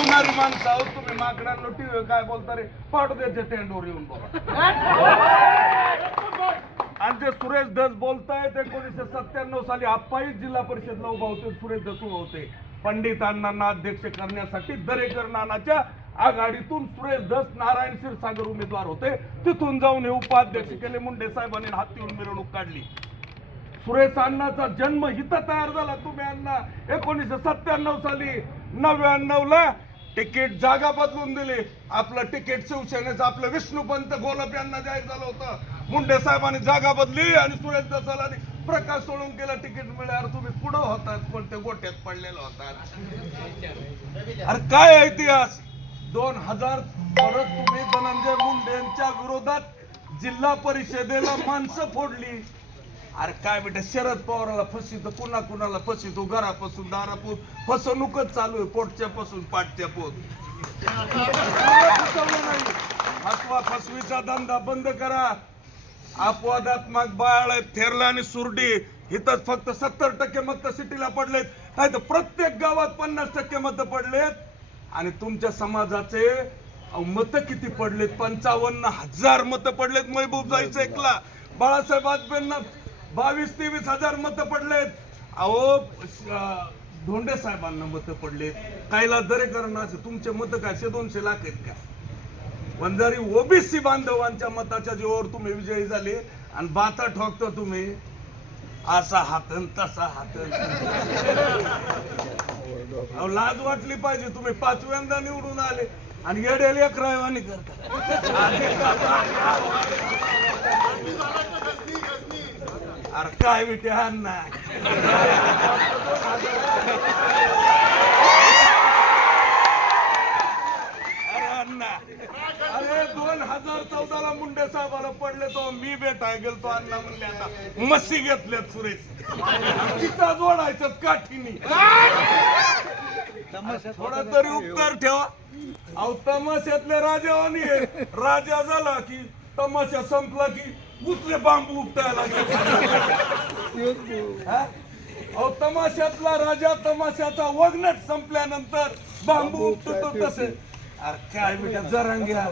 बोलवणारी माणसं आहोत तुम्ही माकडांना टीव्ही काय बोलता रे? पाडू द्यायचे टेंडवर येऊन बोला आणि जे सुरेश धस बोलतायत एकोणीसशे सत्त्याण्णव साली आप्पाही जिल्हा परिषदला उभा होते सुरेश धस उभा होते. पंडित अण्णांना अध्यक्ष करण्यासाठी दरेकर नानाच्या आघाडीतून सुरेश धस नारायण क्षीरसागर उमेदवार होते. तिथून जाऊन हे उपाध्यक्ष केले मुंडे साहेबांनी येऊन मिरवणूक काढली. सुरेश अण्णाचा जन्म इथं तयार झाला तुम्ही अण्णा. एकोणीसशे सत्त्याण्णव साली नव्याण्णव ला तिकीट जागा बदलून दिली. आपलं तिकीट शिवसेनेचं आपलं विष्णुपंत गोलप यांना जाहीर झालं होतं. मुंडे साहेबांनी जागा बदली आणि सुरेश दसालानी प्रकाश सोडून केला तिकीट मिळाल्यावर तुम्ही पुढं होतात कोणत्या गोट्यात पडलेला होतात. अरे काय इतिहास? दोन हजार परत तुम्ही धनंजय मुंडेंच्या विरोधात जिल्हा परिषदेला माणसं फोडली. अरे काय बेटा शरद पवाराला फसितो कुणा कुणाला फसितो घरापासून दारापूर फसवणूकच चालू आहे पोटच्या पासून पाठच्या पोट फसवा फसवीचा धंदा बंद करा. अपवादात्मक बाळ थेरला आणि सुरडी. इथंच फक्त सत्तर टक्के मत सिटीला पडलेत. नाही तर प्रत्येक गावात पन्नास टक्के मत पडलेत. आणि तुमच्या समाजाचे मत किती पडलेत? पंचावन्न हजार मत पडलेत महबूब जायचं ऐकला बाळासाहेब आजबेंना बावीस तेवीस हजार मतं पडलेत. अहो धोंडे साहेबांना मतं पडलेत. कायला दरेकरांना असे तुमचे मतं काय? शे दोनशे लाख आहेत का? वंजारी ओबीसी बांधवांच्या मताच्या जीवावर तुम्ही विजयी झाले आणि बाता ठोकता तुम्ही असा हातन तसा हातन. अहो, लाज वाटली पाहिजे तुम्ही. पाचव्यांदा निवडून आले आणि येडेल एक रायवानी करता. अरे काय विटे अण्णा अरे दोन हजार चौदाला मुंडे साहेबाला पडले तो मी बेटा गेलतो अण्णा म्हणले आता मस्सी घेतल्यात सुरेश. चिता जोडायच्यात काठीनी. थोडा तरी उपकार ठेवा. अहो तमाशातले राजावानी आहे. राजा झाला की तमाशा संपला की उचले बांबू उपटायला. हा? अहो तमाशातला राजा तमाशाचा वगनट संपल्यानंतर बांबू उपटतो तसे अरे काय बेटा जरांग्या